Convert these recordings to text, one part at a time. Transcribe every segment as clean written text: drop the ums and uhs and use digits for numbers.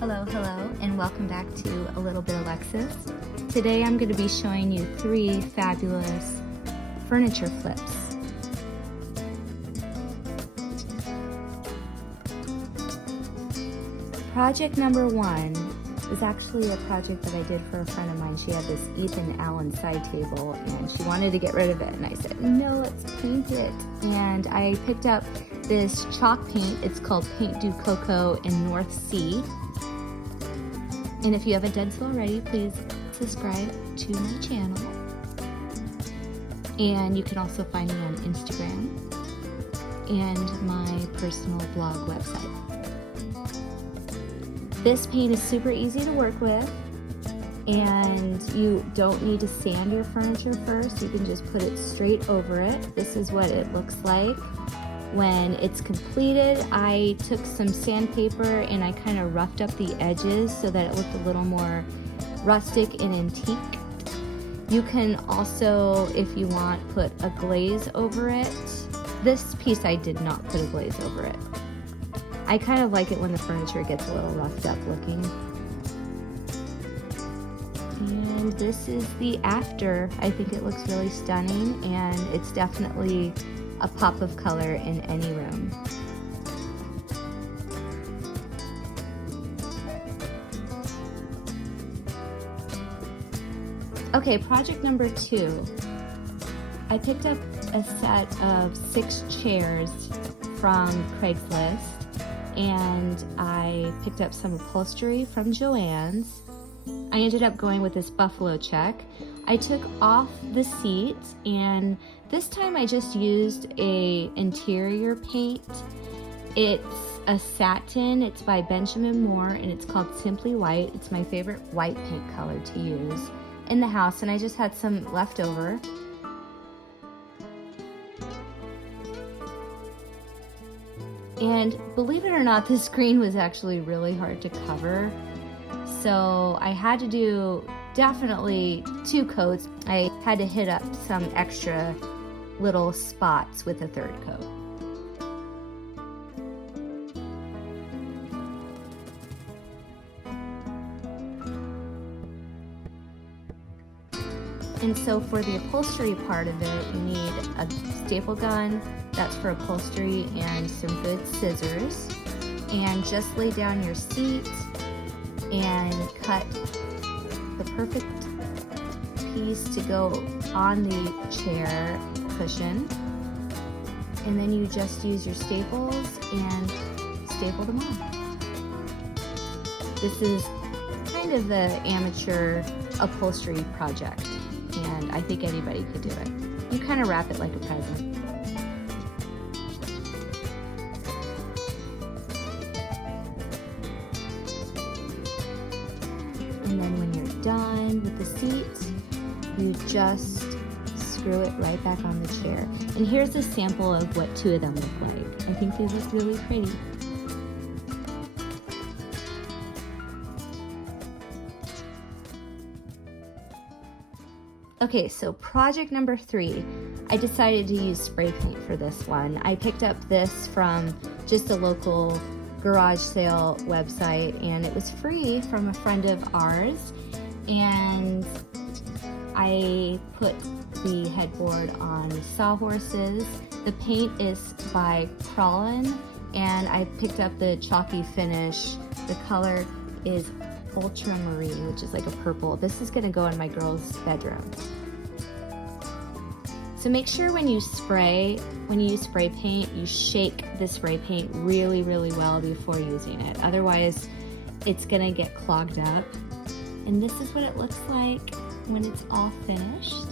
Hello, and welcome back to A Little Bit Alexis. Today I'm going to be showing you 3 fabulous furniture flips. Project number 1 is actually a project that I did for a friend of mine. She had this Ethan Allen side table and she wanted to get rid of it, and I said, no, let's paint it. And I picked up this chalk paint. It's called Paint Du Coco in North Sea. And if you haven't done so already, please subscribe to my channel. And you can also find me on Instagram and my personal blog website. This paint is super easy to work with, and you don't need to sand your furniture first. You can just put it straight over it. This is what it looks like when it's completed. I took some sandpaper and I kind of roughed up the edges so that it looked a little more rustic and antique. You can also, if you want, put a glaze over it. This piece I did not put a glaze over it. I kind of like it when the furniture gets a little roughed up looking. And this is the after. I think it looks really stunning, and it's definitely a pop of color in any room. Okay, project number 2. I picked up a set of 6 chairs from Craigslist, and I picked up some upholstery from Joann's. I ended up going with this buffalo check. I took off the seat, and this time I just used a interior paint. It's a satin. It's by Benjamin Moore, and it's called Simply White. It's my favorite white paint color to use in the house, and I just had some left over. And believe it or not, this screen was actually really hard to cover. So I had to do definitely 2 coats. I had to hit up some extra little spots with a 3rd coat. And so for the upholstery part of it, you need a staple gun, that's for upholstery, and some good scissors. And just lay down your seat and cut the perfect piece to go on the chair cushion. And then you just use your staples and staple them on. This is kind of the amateur upholstery project, and I think anybody could do it. You kind of wrap it like a present. And then when you're done with the seat, you just screw it right back on the chair. And here's a sample of what 2 of them look like. I think they look really pretty. Okay, so project number 3, I decided to use spray paint for this one. I picked up this from just a local garage sale website, and it was free from a friend of ours. And I put the headboard on sawhorses. The paint is by Crawlin, and I picked up the chalky finish. The color is ultramarine, which is like a purple. This is gonna go in my girl's bedroom. So make sure when you use spray paint, you shake the spray paint really, really well before using it. Otherwise, it's gonna get clogged up. And this is what it looks like when it's all finished.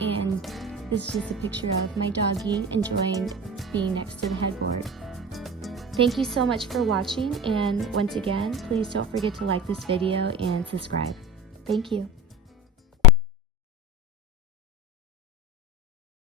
And this is just a picture of my doggie enjoying being next to the headboard. Thank you so much for watching, and once again, please don't forget to like this video and subscribe. Thank you.